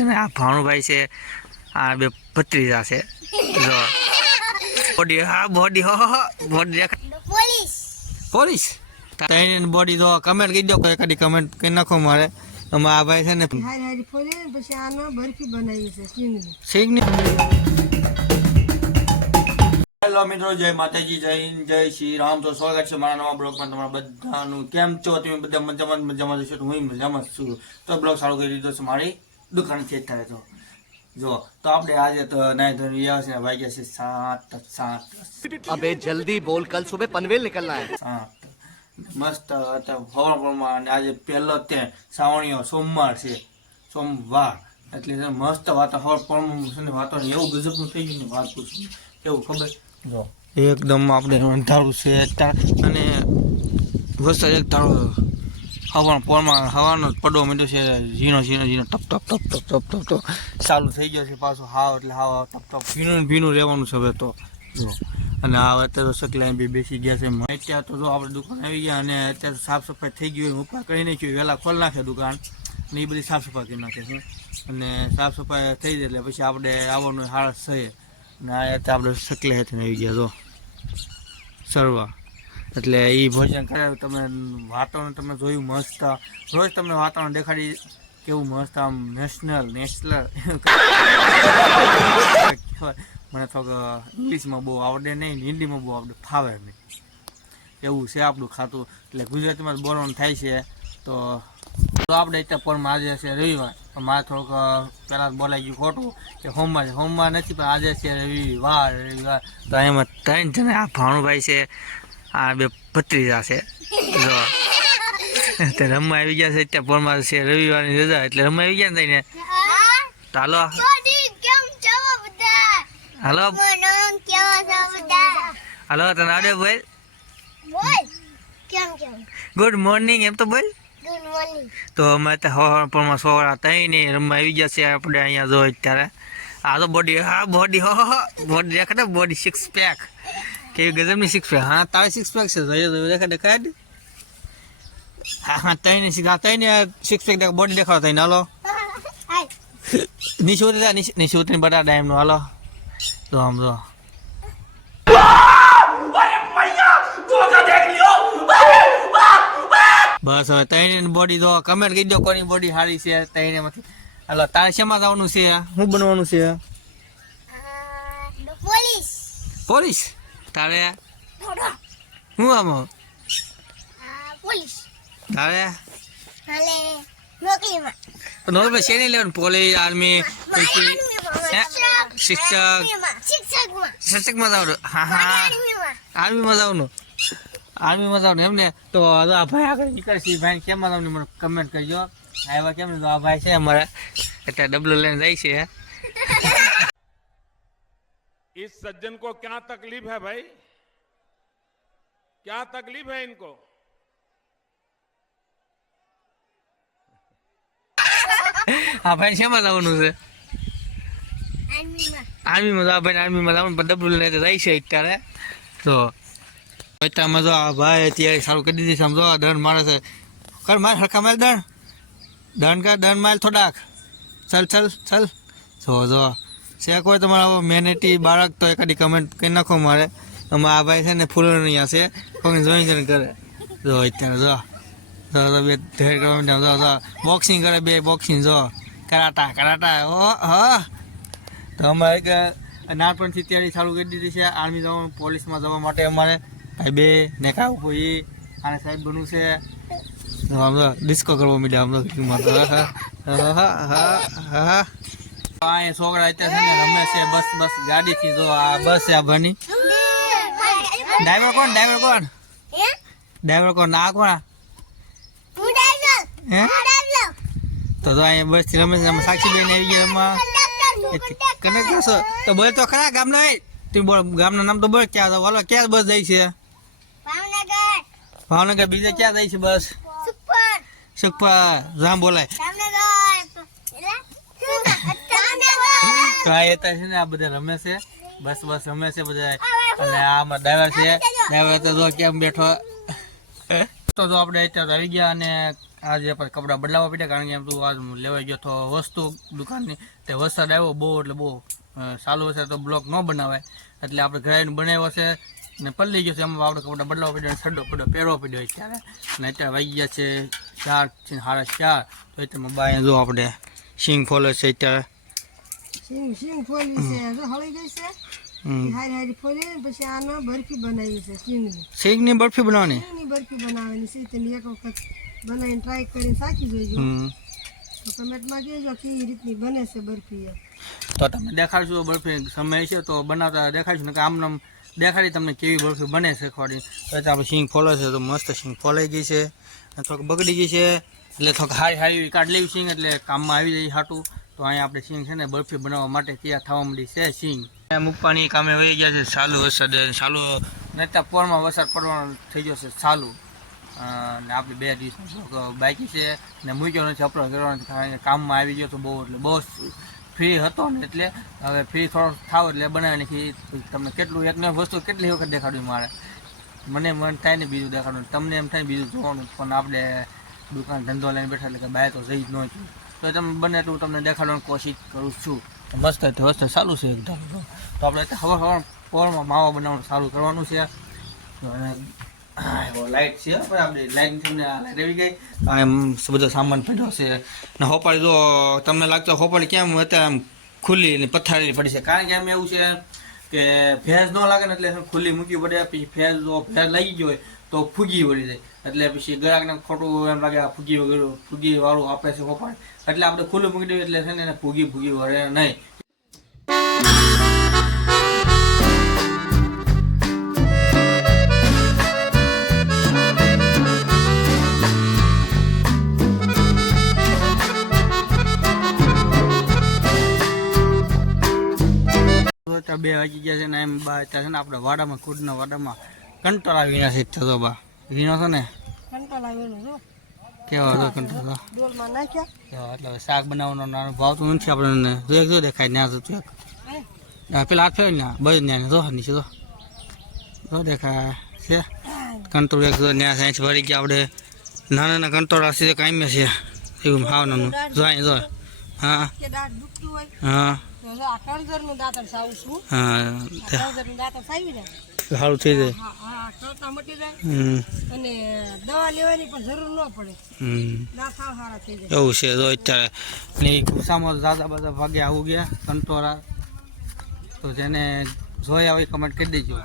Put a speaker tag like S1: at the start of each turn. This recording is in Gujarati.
S1: અને આ ભાણુભાઈ છે આ બે ભત્રીજા છે. જો. બોડી હા બોડી હો બોડી
S2: પોલીસ
S1: પોલીસ તારી બોડી દો કમેન્ટ કરી દો કોઈ એકાદી કમેન્ટ કરી નાખો મારે. અમે આ ભાઈ છે ને
S3: હારી હારી ફોલી પછી આનો બરફી બનાવી છે સિંગની.
S1: સિંગની. હેલો મિત્રો જય માતાજી જય હિન્દ જય શ્રી રામ. તો સ્વાગત છે મારા નવા બ્લોગમાં તમારા બધાનું. કેમ છો? તમે બધા મજામાં મજામાં જશો તો હું મજામાં છું. તો બ્લોગ સારું કરી દીધો છે મારી. દુકાન ચેક થાય તો. જો તો આપણે આજે તો નાય ધોરણ વ્યવસ્થા વાગ્યા છે સાત સાત
S4: અબે જલ્દી બોલ કલ સુબે પનવેલ નીકળના હે.
S1: સાત. મસ્ત હતા હવાપણમાં અને આજે પહેલો તે શ્રાવણીયો સોમવાર છે. સોમવાર. એટલે મસ્ત વાતો હવાપણમાં છે ને વાતો એવું ગજબનું થઈ ગયું ને વાત પૂછું એવું ખબર? જો એકદમ આપણે અંધારું છે અને વરસાદ એક ધારો હવા પોરમાં હવાનો પડવો માંડ્યો છે. ઝીણો ઝીણો ઝીણો, ટપ ટપ ટપ ટપ ટપ ટપ ટપ. ચાલુ થઈ ગયો છે પાછું હાવ, એટલે હાવ ટપ ટપ. ભીનું ભીનું રહેવાનું છે હવે તો. જો અને આ અત્યારે તો સકલાઈ બી બેસી ગયા છે. અત્યારે તો જો આપણે દુકાન આવી ગયા અને અત્યારે સાફ સફાઈ થઈ ગઈ હોય ઉપા કરી નાખ્યું વહેલા ખોલ નાખે દુકાન ને એ બધી સાફ સફાઈ કરી નાખે છે. અને સાફ સફાઈ થઈ જાય એટલે પછી આપણે આવવાનું હાળસ છે. અને આ અત્યારે આપણે સકલે હેઠળ આવી ગયા જો સરવા. એટલે એ ભોજન કરાવ્યું તમે વાતાવરણ તમે જોયું મસ્ત. રોજ તમને વાતાવરણ દેખાડી કેવું મસ્ત, આમ નેશનલ નેશનલ મને થોડુંક ઇંગ્લિશમાં બહુ આવડે નહીં, હિન્દીમાં બહુ આવડે, ફાવે નહીં. એવું છે આપણું ખાતું. એટલે ગુજરાતીમાં બોલવાનું થાય છે. તો આપણે અત્યારે પરમાં આજે છે રવિવાર. પણ મારે થોડુંક પહેલાં બોલાઈ ગયું ખોટું કે હોમમાં છે હોમવાર નથી, પણ આજે છે રવિવાર રવિવાર. તો એમાં ત્રણ જણા ભાણુભાઈ છે આ બે ભત્રીજા છે. જો. તે રમવા આવી ગયા છે અત્યારે ફોનમાં છે રવિવારની રજા એટલે રમવા આવી ગયા ને તઈને? હાલો. હાલો. હાલો તને આવડે બોલ. ગુડ મોર્નિંગ એમ તો બોલ. તો અમે સોળા તઈ નહીં રમવા આવી ગયા છે આપણે અહીંયા જો અત્યારે. આ તો બોડી હા બોડી હો બોડી દેખાડે બોડી સિક્સ પેક કેવી ગજબની સિક્સ પેક હા તારે સિક્સ પેક છે જોઈએ તો દેખાડ દેખાડ હા હા તઈને સિક્સ તઈને સિક્સ પેક બોડી દેખાવ તઈને હાલો
S2: હાય
S1: નીચે ઉતરી બધા બટાટા એમનું હાલો તો આમ જો બસ હવે તઈને બોડી દો કમેન્ટ કહી દો કોની બોડી સારી છે તઈને માંથી હાલો તારે શેમાં જવાનું છે શું બનવાનું છે
S2: પોલીસ
S1: પોલીસ તારે? શું આમાં?
S2: પોલીસ.
S1: તારે?
S2: હાલે નોકરીમાં
S1: નોર્મલ શેની લેવાનું? પોલીસ આર્મી હે? શિક્ષક.
S2: શિક્ષકમાં.
S1: જવાનું. હા હા
S2: આર્મીમાં.
S1: જવાનું. આર્મીમાં જવાનું. એમને તો આ ભાઈ આગળ નીકળશે ભાઈ કેમ જવાનું મને કમેન્ટ કરજો. આવ્યા કેમ આ ભાઈ છે અમારે. એટલે ડબલું લઈને જાય છે.
S5: इस सज्जन को क्या तकलीफ है भाई क्या तकलीफ है इनको
S1: આ ભાઈ શેમાં જવાનું છે
S2: આર્મીમાં.
S1: આર્મીમાં જવા ભાઈ આર્મીમાં જવાનું પણ ડબલું લઈને જાય છે અત્યારે તો અત્યારમાં જો આ ભાઈ અત્યારે સારું કરી દીધી છે આમ જો આ દંડ મારે છે કર માર હરખા માર દંડ દંડ કર દંડ માર થોડાક ચાલ ચાલ ચાલ જો જો છે કોઈ તમારા મહેનતી બાળક તો એકાદી કમેન્ટ કરી નાખો મારે. આમાં આ ભાઈ છે ને ફૂલો અહીંયા છે. કોઈ જોઈ જોઈને કરે. જો અત્યારે જો. જો બે ઢેર કરવા જો જો. બોક્સિંગ કરે બે બોક્સિંગ જો. Karate karate. ઓ, હ. તો અમારે એક નાનપણથી તૈયારી ચાલુ કરી દીધી છે. આર્મી જવાનું, પોલીસમાં જવા માટે અમારે. ભાઈ બે ને કાવ કોઈ આને સાહેબ બનવું છે. ડિસ્કો કરવો મીડિયા હા હા હા હા હા. અહીંયા છોકરા અત્યારે છે ને રમે છે બસ બસ ગાડીથી જો આ બસ છે આ ભણી ડ્રાઈવર કોણ? ડ્રાઈવર કોણ? ડ્રાઈવર કોણ? ના કોણ?
S2: હે
S1: તો તો અહીંયા બસથી રમે છે સાક્ષી બેન આવી ગયા એમાં. કનેક્ટ કરશો તો બોલ તો ખરા ગામના તું બોલ ગામના નામ તો બોલ ક્યાં બોલો ક્યાં બસ જાય છે?
S2: ભાવનગર.
S1: ભાવનગર બીજે ક્યાં જાય છે બસ?
S2: સુખપર
S1: સુખપા રામ બોલાય
S2: ભાવનગર. એટલે? ભાવનગર.
S1: તો આ એતા છે ને આ બધા રમે છે. બસ બસ રમે છે બધા. અને આમાં ડ્રાઈવર છે. ડ્રાઈવર તો જો કેમ બેઠો. તો જો આપણે અત્યારે આવી ગયા અને આજે આપણે કપડાં બદલાવવા પડ્યા કારણ કે એમ તું આજ લેવાઈ ગયો તો વસ્તુ દુકાનની. તે વરસાદ આવ્યો બહુ, એટલે બહુ સારું હશે તો બ્લોક ન બનાવાય. એટલે આપણે ઘરે બનાવ્યો છે ને પલ્લી ગયો છે. એમાં આપણે કપડાં બદલાવવા પડ્યા સડો પડ્યો, પહેરવો પડ્યો અત્યારે. અને અત્યારે વાગી ગયા છે ચાર છે સાડા ચાર. તો અત્યારે બાય જો આપણે સિંગ ફોલે છે અત્યારે.
S3: સિંગ સિંગ ફોલી છે જો હળી ગઈ છે. હારી હારી ફોલી પછી આનો બરફી બનાવી છે સિંગની
S1: સિંગની બરફી બનાવવાની?
S3: સિંગની બરફી બનાવવાની છે. તેની એક વખત બનાવીને ટ્રાય કરીને સાચી જોઈજો તો કમેન્ટમાં કહેજો કેવી રીતની બને છે બરફી
S1: તો તમે દેખાડશું બરફી સમય છે તો બનાવતા દેખાડશું. કે આમ દેખાડી તમને કેવી બરફી બને શીખવાડી તો એટલે આપણે સિંગ ફોલે છે તો મસ્ત સિંગ ફોલાઈ ગઈ છે. થોડીક બગડી ગઈ છે. એટલે થોડીક હારી હારી કાઢ લેવી સિંગ એટલે કામમાં આવી જાય હાટું. તો અહીંયા આપણે સિંગ છે ને બરફી બનાવવા માટે તૈયાર થવા મળી છે સિંગ મૂકવાની કામે વહી ગયા છે ચાલુ વરસાદ. ચાલુ નતા પોરમાં વરસાદ પડવાનો થઈ ગયો છે ચાલુ અને આપણે બે દિવસ બાકી છે. ને મૂક્યો નથી અપરો કરવાનો કારણ કે કામમાં આવી ગયો તો બહુ એટલે બહુ ફ્રી હતો ને એટલે હવે ફ્રી થોડો થાવ એટલે બનાવીને કે તમને કેટલું એક ને વસ્તુ કેટલી વખત દેખાડવી મારે? મને મન થાય ને બીજું દેખાડવાનું. તમને એમ થાય ને બીજું જોવાનું. પણ આપણે દુકાન ધંધો લઈને બેઠા એટલે કે બહાર તો જઈ જ ન છું તો તમે બને એટલું તમને દેખાડવાની કોશિશ કરું છું. મસ્ત વસ્તુ ચાલુ છે એકદમ. તો આપણે હવે હવે પોળમાં માવા બનાવવાનું સારું કરવાનું છે. લાઈટ છે, પણ આ આવી ગઈ. એમ બધો સામાન પડ્યો છે. ને હોપાળી જો તમને લાગતો હોપાળી કેમ હતા આમ ખુલ્લી ને પડી છે? કારણ કે એમ એવું છે કે ભેજ ન લાગે ને એટલે ખુલ્લી મૂકવી પડે, પછી ભેજ જો ભેજ લાગી ગયો તો ફૂગી વળી જાય. એટલે પછી ગ્રાહકને ખોટું એમ લાગે આ ફૂગી વગેરે, ફૂગી વાળું આપે છે હોપાળી એટલે આપણે ખુલ્લું મૂકી દઈએ એટલે છે ને એને ફૂગી ફૂગી વળે નહીં. બે વાગી ગયા છે ને એમ બા, ત્યાં છે ને આપણે વાડામાં, ખુદના વાડામાં કંટાળ આવી ગયા છે થતો બા. વીણો છે ને?
S3: કંટાળ
S1: કેવા હતો કંટાળા?
S3: ડોલમાં નાખ્યા.
S1: કેવા? એટલે શાક બનાવવાનો નાનો ભાવ તો નથી આપણને. જો એક જો દેખાય ત્યાં તો એક પેલા હાથ ફેરી ને બસ ત્યાં જો નીચે તો જો દેખાય છે. કંટ્રોલ એક જો ત્યાં સાઈન્સ ભરી ગયા આપણે. નાના નાના કંટોળા છે કાંઈ છે એવું હાવ નાનું જો જો. હા. હા.
S3: તો સારું થઈ જાય.
S1: એવું છે જો અત્યારે ને ગુસ્સામાં દાદા બધા ભાગે આવું ગયા કંટોરા. તો જેને જોયા હોય કમેન્ટ કરી દેજો.